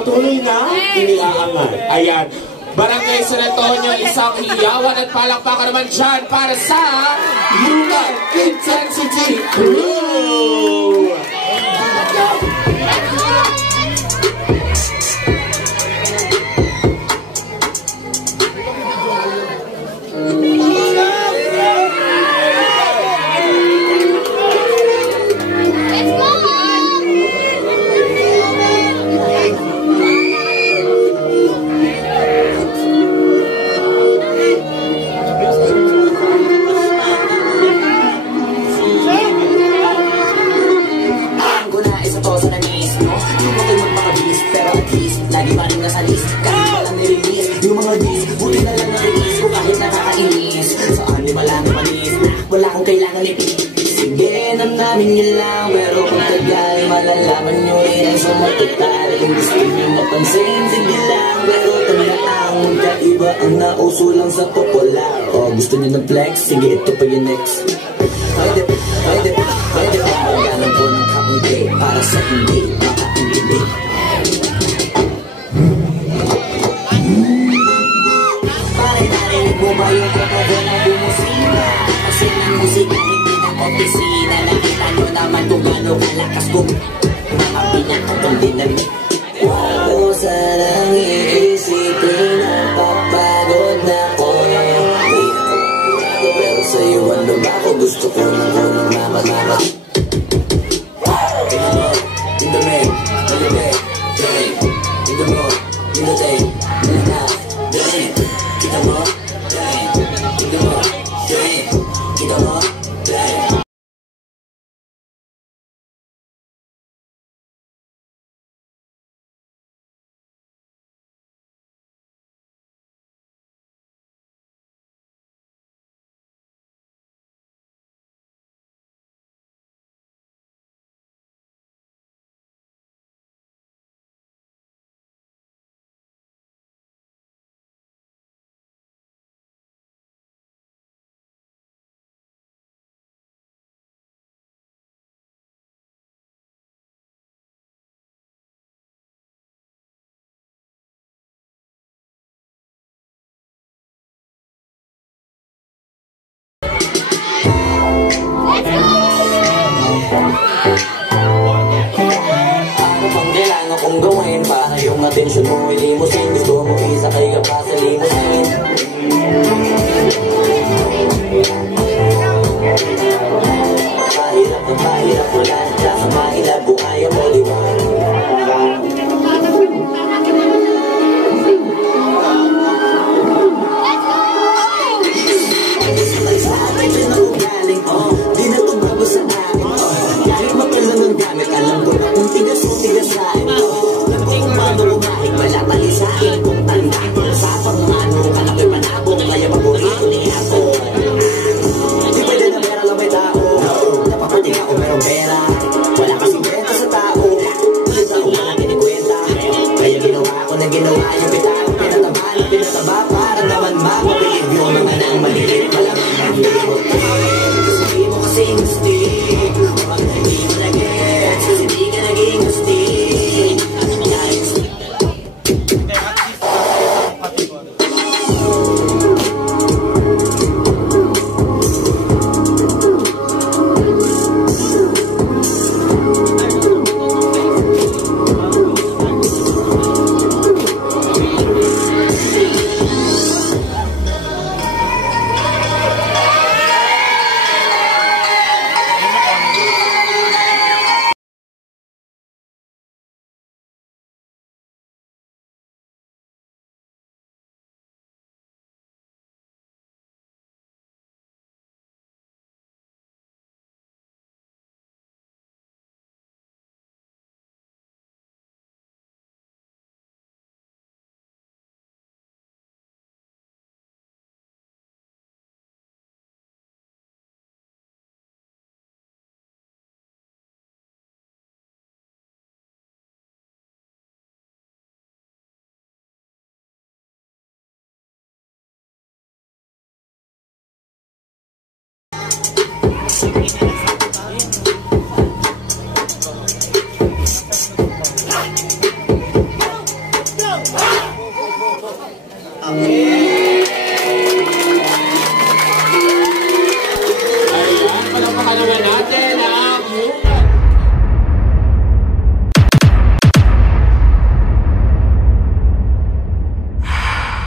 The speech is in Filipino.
patuloy na iniaangan. Ayan. Barangay San Antonio, isang hiyawan at palakpakan naman dyan para sa Lunar Intensity Crew! Wala akong kailangan ipinipin. Sige, namin yun lang. Pero kung tagal, malalaman nyo rin ang sumatotal. Kung gusto nyo mapansin, sige lang. Pero tandaan, magkaiba ang nauso lang sa popular. O gusto nyo ng flex? Sige, ito pa yung next. Pwede magkaroon po ng kaunti para sa hindi makaintindi. Pare-narinig mo ba yung kapag na bumusina? Kasi ng musika hindi ng opisina. Nakita nyo naman kung gano'ng kalakas ko mga pinakatong dinamit. Huwag ko sanang iisipin na papagod na ko. Pero sa'yo ano ba ko? Gusto ko lang mamag-mamag. In the main, in the main, in the more, in the day, in the house, kita mo, kita mo, kita mo. Ano bang kailangan kong gawin para yung atensyon mo ilimusin? Gusto mo isakay ka pa sa limusin? Mahirap ang mahirap mo lang sa mahirap buhay mo, di ba? Di na ito bago sa akin. Kahit matalang ang gamit, alam ko na kung tigas-tigas sa akin. Alam ko kung paano lumahig, malatali sa akin. Kung tanda ko sa pangmano, kalakoy panabong, kaya paborito ni ako. Di pwede na pera lang may tao. Napapating ako merong pera. Wala kasing benta sa tao. Ulit ako na lang kinikwenta. Kaya ginawa ko na ginawa yung bitako. Pinataba para naman mapabilib yung mga nang maliit. Malamang ang limot. Kasi mo kasing gusti. Huwag na hindi mo na-gets. Kasi di ka naging gusti. akin.